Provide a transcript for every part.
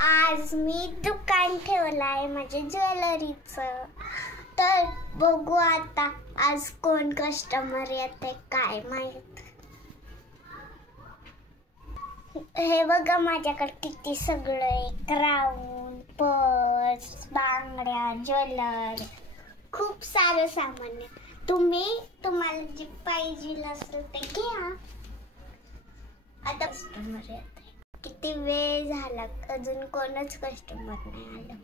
आज मी दुकान ठेवलाय माझ्या ज्वेलरीचं. तर बघू आता आज कोण कस्टमर येते काय माहित. हे बघा माझ्याकडे किती सगळं आहे. क्राऊन, पर्स, बांगड्या, ज्वेलरी, खूप सारं सामान आहे. तुम्हाला जे पाहिजे असेल ते घ्या. आता कस्टमर येते. किती वेळ झाला अजून कोणच कस्टमर नाही आलं.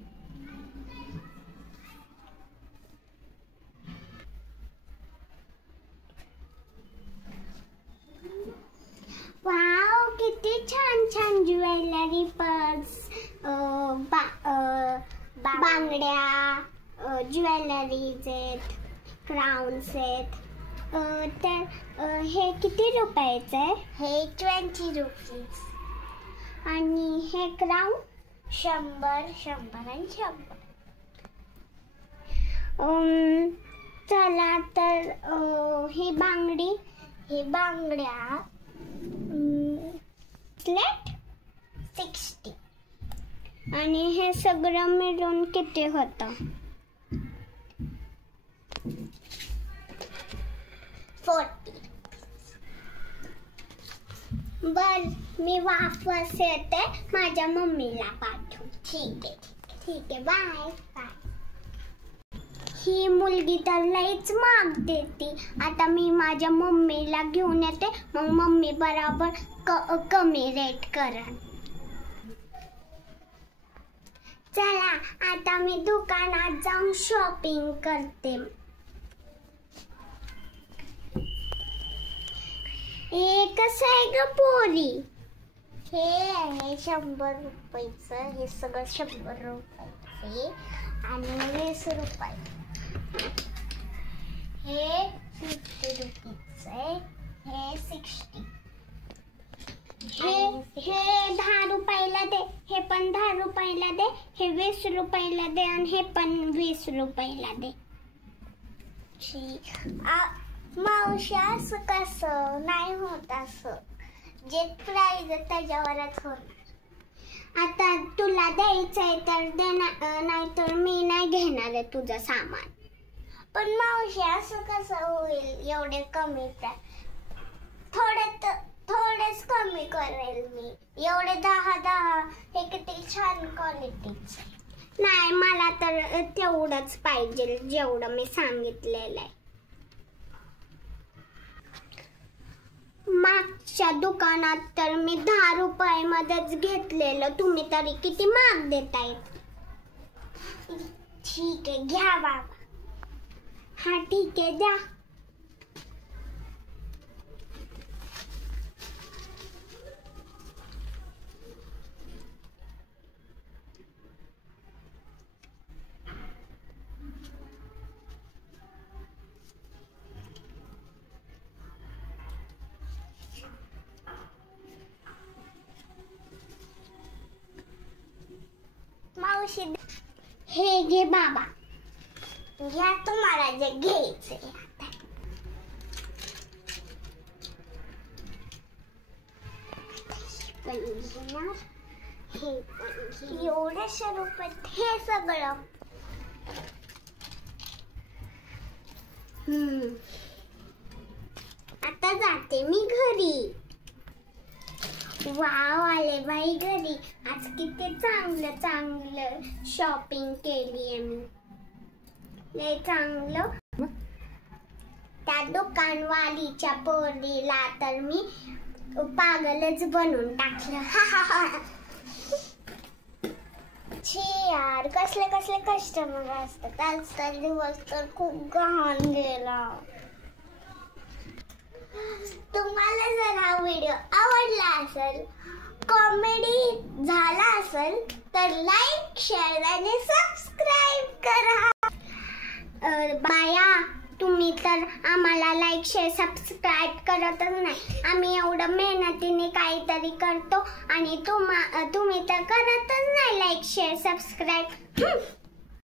वाव, किती छान छान ज्वेलरी, पर्स, बांगड्या, ज्वेलरीज आहेत, क्राउन्स आहेत. तर हे किती रुपयाचं आहे? हे 20 रुपीज. आणि हे क्राउन 100 आणि 100. चला तर ही बांगड्या प्लेट 60. आणि हे सगळं मिळून किती होतं? 40. बर, मी वापस येते, माझ्या मम्मीला पाठवू. ठीक आहे, बाय. ही मुलगी तर लईच महाग देते. आता मी माझ्या मम्मीला घेऊन येते, मग मम्मी बरोबर कमी रेट करेन. चला आता मी दुकानात जाऊन शॉपिंग करते. हे कसं आहे ग पोरी? हे आहे 100 रुपयाचं. हे सगळं 100 रुपयाचे आणि 20 रुपये. हे 50 रुपीजचं आहे. हे 60. हे 10 रुपयाला दे. हे पण 10 रुपयाला दे. हे 20 रुपयाला दे आणि हे पण 20 रुपयाला दे. मावशी, असं कसं नाही होत? असं जे प्राइस आहे त्याच्यावरच होणार. आता तुला द्यायचंय तर दे, नाही तर मी नाही घेणार आहे तुझं सामान. पण मावशी, असं कसं होईल? एवढे कमी थोडेच कमी करेल मी. एवढे 10 हे किती छान क्वालिटीचे. नाही, मला तर तेवढंच पाहिजे जेवढं मी सांगितलेलं आहे. मागच्या दुकानात तर मी 10 रुपयामध्येच घेतलेलं. तुम्ही तरी किती महाग देताय. ठीक आहे, घ्या बाबा. हा ठीक आहे, द्या. मावशी, हे घे बाबा. घ्या तुम्हाला जे घ्यायचंय. एवढ्याशा रुपयात हे सगळं. आता जाते मी घरी. वाव, आले बाई घरी. आज किती चांगलं शॉपिंग केली मी. लय चांगलं. त्या दुकानवालीच्या पोरीला तर मी पागलच बनवून टाकलं. छी यार, कसले कस्टमर असतात. आजचा दिवस तर खूप घाण गेला. तुम्हाला जर हा व्हिडिओ आवडला असेल, कॉमेडी झाला असेल तर लाईक, शेअर आणि सबस्क्राईब करा. बाया, तुम्ही तर आम्हाला लाईक, शेअर, सबस्क्राईब करतच नाही. आम्ही एवढं मेहनतीने काहीतरी करतो आणि तुम्ही तर करतच नाही लाईक, शेअर, सबस्क्राईब.